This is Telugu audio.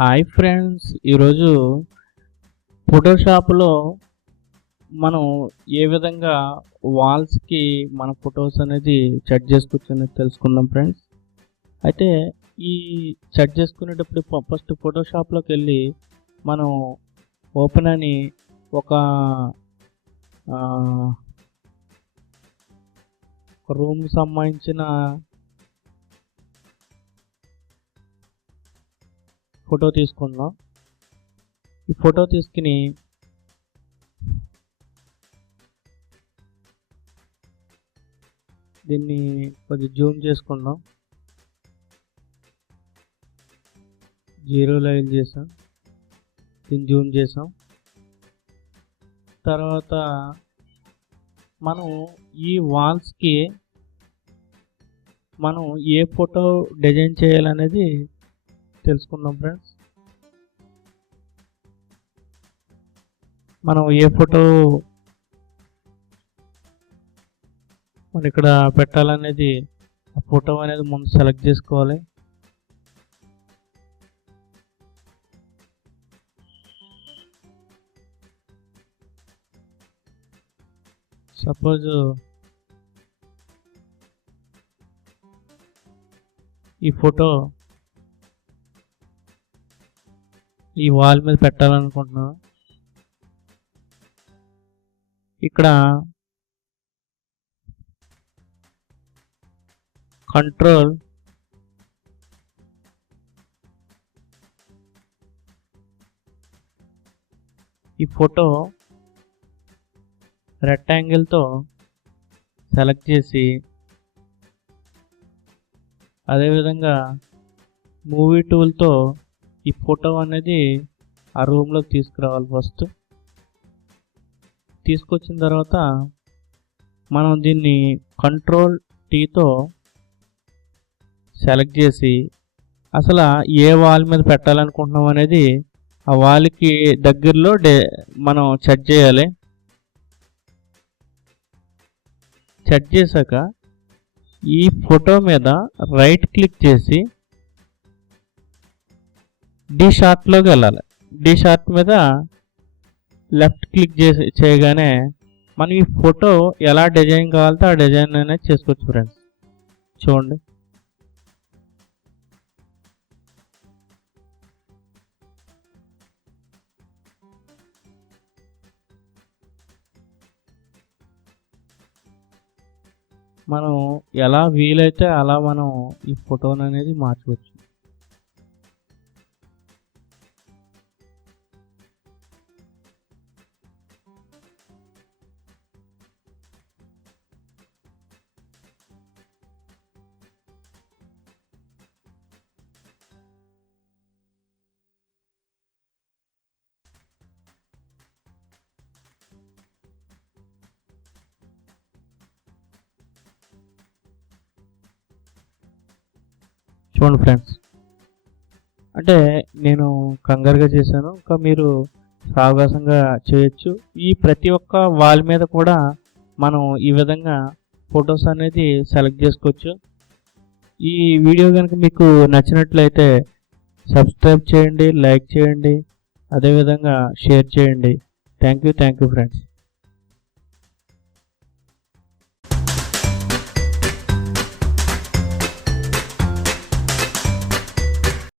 Hi friends. ఈరోజు ఫోటోషాప్లో మనం ఏ విధంగా వాల్స్కి మన ఫొటోస్ అనేది సెట్ చేసుకోవచ్చు అనేది తెలుసుకుందాం ఫ్రెండ్స్. అయితే ఈ సెట్ చేసుకునేటప్పుడు ఫస్ట్ ఫోటోషాప్లోకి వెళ్ళి మనం ఓపెన్ అని ఒక రూమ్ సంబంధించిన ఫోటో తీసుకుందాం. ఈ ఫోటో తీసుకుని దీన్ని కొద్దిగా జూమ్ చేసుకుందాం. జీరో లైన్ చేసాం. దీన్ని జూమ్ చేసాం. తర్వాత మనం ఈ వాల్స్కి మనం ఏ ఫోటో డిజైన్ చేయాలనేది తెలుసుకుందాం ఫ్రెండ్స్ మనం ఏ ఫోటో మనం ఇక్కడ పెట్టాలనేది ఆ ఫోటో అనేది ముందు సెలెక్ట్ చేసుకోవాలి. సపోజ్ ఈ ఫోటో ఈ వాల్ మీద పెట్టాలనుకుంటున్నాను. ఇక్కడ కంట్రోల్ ఈ ఫోటో రెక్టాంగిల్తో సెలెక్ట్ చేసి అదేవిధంగా మూవీ టూల్తో ఈ ఫోటో అనేది ఆ రూమ్లోకి తీసుకురావాలి ఫస్ట్. తీసుకొచ్చిన తర్వాత మనం దీన్ని కంట్రోల్ టీతో సెలెక్ట్ చేసి అసలు ఏ వాల్ మీద పెట్టాలనుకుంటున్నాం అనేది ఆ వాల్కి దగ్గరలో డే మనం సెట్ చేయాలి. సెట్ చేశాక ఈ ఫోటో మీద రైట్ క్లిక్ చేసి డి షార్ట్లోకి వెళ్ళాలి. డి షార్ట్ మీద లెఫ్ట్ క్లిక్ చేసి చేయగానే మనం ఈ ఫోటో ఎలా డిజైన్ కావాలంటే ఆ డిజైన్ అనేది చేసుకోవచ్చు ఫ్రెండ్స్ చూడండి. మనం ఎలా వీలైతే అలా మనం ఈ ఫోటోని అనేది మార్చుకోవచ్చు చూడండి ఫ్రెండ్స్. అంటే నేను కంగారుగా చేశాను. ఇంకా మీరు సావకాశంగా చేయొచ్చు. ఈ ప్రతి ఒక్క వాల్ మీద కూడా మనం ఈ విధంగా ఫొటోస్ అనేది సెలెక్ట్ చేసుకోవచ్చు. ఈ వీడియో కనుక మీకు నచ్చినట్లయితే సబ్స్క్రైబ్ చేయండి లైక్ చేయండి అదేవిధంగా షేర్ చేయండి. Thank you thank you friends.